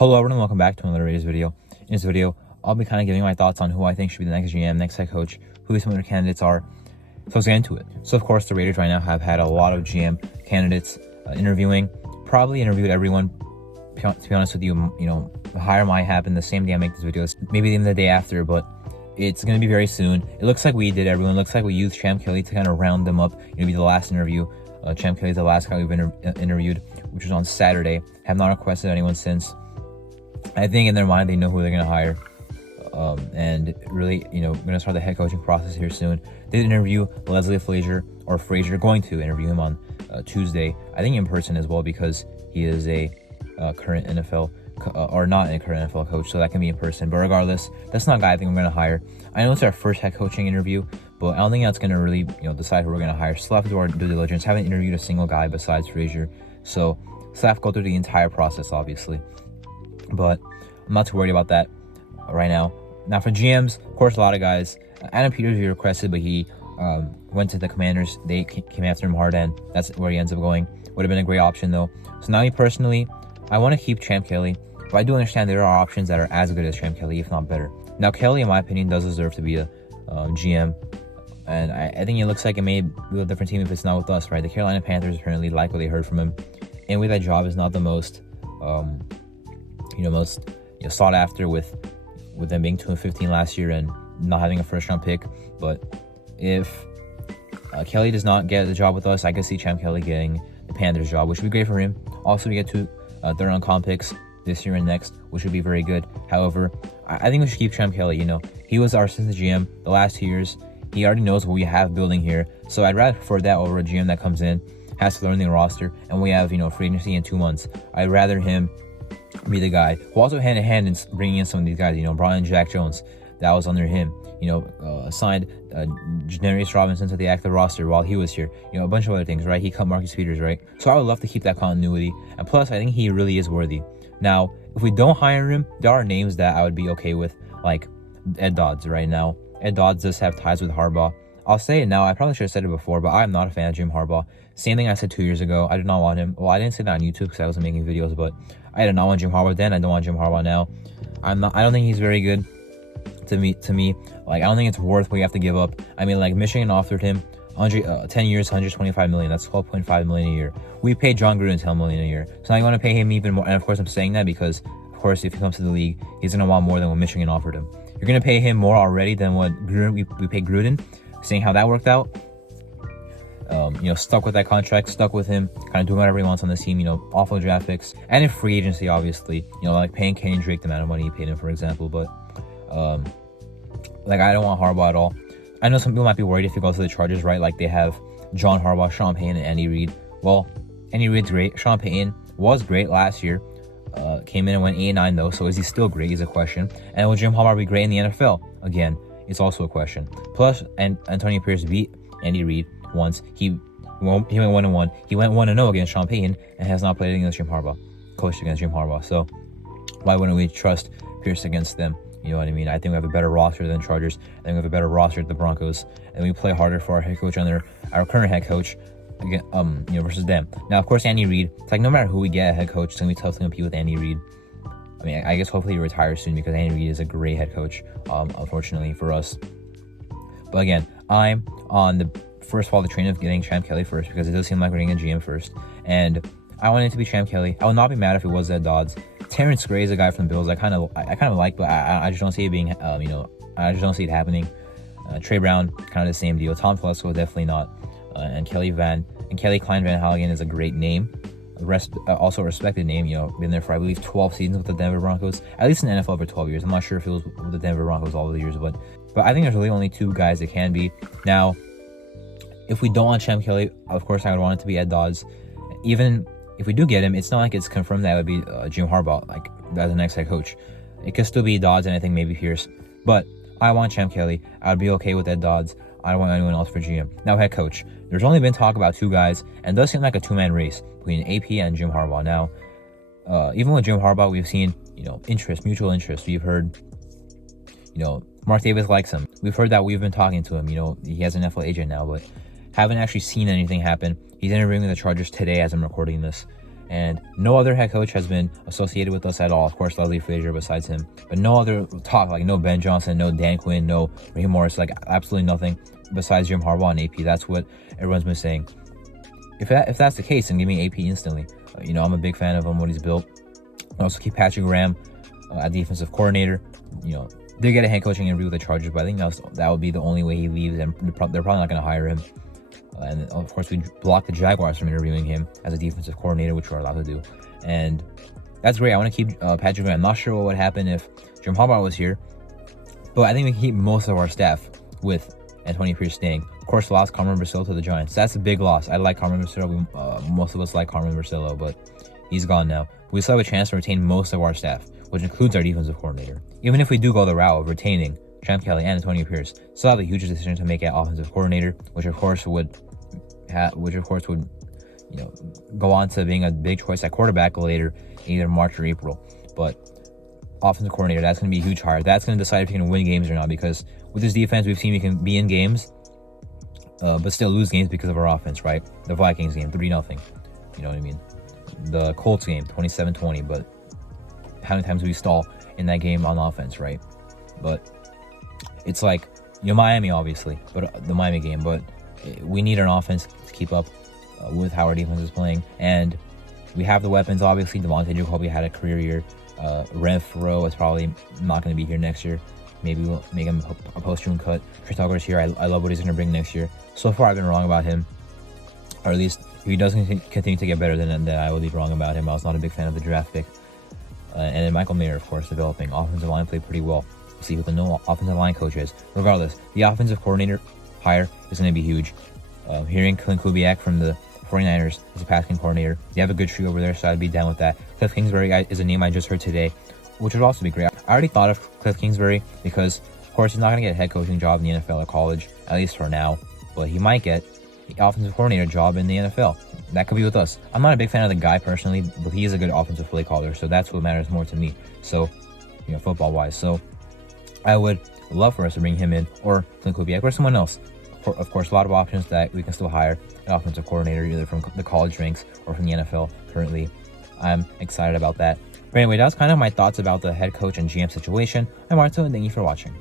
Hello everyone, welcome back to another Raiders video. In this video, I'll be kind of giving my thoughts on who I think should be the next GM, next head coach, who some of their candidates are. So let's get into it. So of course, the Raiders right now have had a lot of GM candidates interviewing. Probably interviewed everyone. To be honest with you, the hire might happen the same day I make this video, maybe even the day after, but it's going to be very soon. It looks like we did everyone. It looks like we used Champ Kelly to kind of round them up. It'll be the last interview. Champ Kelly's the last guy we've interviewed, which was on Saturday. Have not requested anyone since. I think in their mind they know who they're going to hire, and really, we're going to start the head coaching process here soon. They did interview Leslie Frazier, going to interview him on Tuesday. I think in person as well, because he is a current NFL or not a current NFL coach, so that can be in person. But regardless, that's not a guy I think I'm going to hire. I know it's our first head coaching interview, but I don't think that's going to really decide who we're going to hire. Still have to do our due diligence. Haven't interviewed a single guy besides Frazier, so still have to go through the entire process, obviously. But I'm not too worried about that right now. Now for GMs, of course, a lot of guys. Adam Peters he requested, but he went to the Commanders. They came after him hard, and that's where he ends up going. Would have been a great option though. So now me personally, I want to keep Champ Kelly, but I do understand there are options that are as good as Champ Kelly, if not better. Now Kelly, in my opinion, does deserve to be a GM, and I think it looks like it may be a different team if it's not with us, right? The Carolina Panthers apparently like what they heard from him, and with that job is not the most most sought after, with them being 2-15 last year and not having a first-round pick. But if Kelly does not get the job with us, I could see Champ Kelly getting the Panthers job, which would be great for him. Also, we get two third-round comp picks this year and next, which would be very good. However, I think we should keep Champ Kelly. He was our assistant GM the last 2 years. He already knows what we have building here, so I'd rather prefer that over a GM that comes in, has to learn the roster, and we have free agency in 2 months. I'd rather him be the guy who also hand in hand in bringing in some of these guys. Brought in Jack Jones, that was under him. Signed Janarius Robinson to the active roster while he was here. A bunch of other things, right? He cut Marcus Peters, right? So I would love to keep that continuity, and plus I think he really is worthy. Now if we don't hire him, there are names that I would be okay with, like Ed Dodds. Right now Ed Dodds does have ties with Harbaugh. I'll say it now, I probably should have said it before, but I'm not a fan of Jim Harbaugh. Same thing I said 2 years ago. I did not want him. Well, I didn't say that on YouTube because I wasn't making videos, but I did not want Jim Harbaugh then. I don't want Jim Harbaugh now. I don't think he's very good to me. Like, I don't think it's worth what you have to give up. I mean, like, Michigan offered him 10 years, $125 million. That's $12.5 million a year. We paid John Gruden $10 million a year. So now you want to pay him even more. And of course, I'm saying that because, of course, if he comes to the league, he's going to want more than what Michigan offered him. You're going to pay him more already than what we paid Gruden. Seeing how that worked out, stuck with that contract, stuck with him, kind of doing whatever he wants on this team, awful draft picks, and in free agency, obviously, like paying Kenyon Drake the amount of money he paid him, for example. But, I don't want Harbaugh at all. I know some people might be worried if he goes to the Chargers, right? Like, they have John Harbaugh, Sean Payton, and Andy Reid. Well, Andy Reid's great. Sean Payton was great last year. Came in and went 8-9, though, so is he still great is a question. And will Jim Harbaugh be great in the NFL? Again, it's also a question. Plus, Antonio Pierce beat Andy Reid once. He went 1-1. He went 1-0 against Sean Payton and has not played against Jim Harbaugh, coached against Jim Harbaugh. So why wouldn't we trust Pierce against them? You know what I mean? I think we have a better roster than Chargers. I think we have a better roster than the Broncos, and we play harder for our head coach under our current head coach, again, versus them. Now, of course, Andy Reid. It's like no matter who we get a head coach, it's gonna be tough to compete with Andy Reid. I mean, I guess hopefully he retires soon because Andy Reid is a great head coach, unfortunately for us. But again, I'm on the first of all the train of getting Champ Kelly first, because it does seem like we're getting a GM first, and I want it to be Champ Kelly. I would not be mad if it was Ed Dodds. Terrence Gray is a guy from the Bills I kind of like, but I just don't see it being I just don't see it happening. Trey Brown, kind of the same deal. Tom Telesco, definitely not. And Kelly Klein Van Halligan is a great name. Also a respected name. Been there for I believe 12 seasons with the Denver Broncos, at least in the NFL for 12 years. I'm not sure if it was with the Denver Broncos all the years, but I think there's really only 2 guys that can be. Now, if we don't want Champ Kelly, of course I would want it to be Ed Dodds. Even if we do get him, it's not like it's confirmed that it would be Jim Harbaugh, like, as the next head coach. It could still be Dodds and I think maybe Pierce. But I want Champ Kelly. I would be okay with Ed Dodds. I don't want anyone else for GM. Now, head coach. There's only been talk about 2 guys, and it does seem like a 2-man race between AP and Jim Harbaugh. Now, even with Jim Harbaugh, we've seen, mutual interest. We've heard, Mark Davis likes him. We've heard that. We've been talking to him. He has an NFL agent now, but haven't actually seen anything happen. He's interviewing with the Chargers today as I'm recording this. And no other head coach has been associated with us at all. Of course, Leslie Frazier besides him, but no other talk, like no Ben Johnson, no Dan Quinn, no Raheem Morris, like absolutely nothing besides Jim Harbaugh and AP. That's what everyone's been saying. If that's the case, then give me AP instantly. I'm a big fan of him, what he's built. I also keep Patrick Graham at defensive coordinator. They get a head coaching interview with the Chargers, but I think that would be the only way he leaves, and they're probably not going to hire him. And of course, we blocked the Jaguars from interviewing him as a defensive coordinator, which we're allowed to do. And that's great. I want to keep Patrick Graham. I'm not sure what would happen if Jim Harbaugh was here, but I think we can keep most of our staff with Antonio Pierce staying. Of course, lost Carmen Brasillo to the Giants. That's a big loss. I like Carmen Brasillo. Most of us like Carmen Brasillo, but he's gone now. We still have a chance to retain most of our staff, which includes our defensive coordinator. Even if we do go the route of retaining Champ Kelly and Antonio Pierce, still have a huge decision to make at offensive coordinator, which of course would go on to being a big choice at quarterback later, either March or April. But offensive coordinator, that's going to be a huge hire. That's going to decide if you're going to win games or not, because with this defense, we've seen we can be in games, but still lose games because of our offense, right? The Vikings game, 3-0. You know what I mean? The Colts game, 27-20, but how many times do we stall in that game on offense, right? But it's like, Miami, obviously, but the Miami game, but we need an offense to keep up with how our defense is playing, and we have the weapons. Obviously, Devontae Jacoby had a career year. Renfro is probably not going to be here next year. Maybe we'll make him a post-June cut. Chris Tucker's here. I love what he's going to bring next year. So far, I've been wrong about him, or at least if he doesn't continue to get better, then I will be wrong about him. I was not a big fan of the draft pick. And then Michael Mayer, of course, developing. Offensive line played pretty well. We'll see who the new offensive line coach is. Regardless, the offensive coordinator hire is going to be huge. Hearing Clint Kubiak from the 49ers as a passing coordinator, they have a good tree over there, so I'd be down with that. Cliff Kingsbury is a name I just heard today, which would also be great. I already thought of Cliff Kingsbury because, of course, he's not going to get a head coaching job in the NFL or college, at least for now, but he might get the offensive coordinator job in the NFL. That could be with us. I'm not a big fan of the guy personally, but he is a good offensive play caller, so that's what matters more to me. So, football-wise. So, I would love for us to bring him in, or Clint Kubiak, or someone else. Of course, a lot of options that we can still hire an offensive coordinator, either from the college ranks or from the NFL currently. I'm excited about that. But anyway, that's kind of my thoughts about the head coach and GM situation. I'm Marto, and thank you for watching.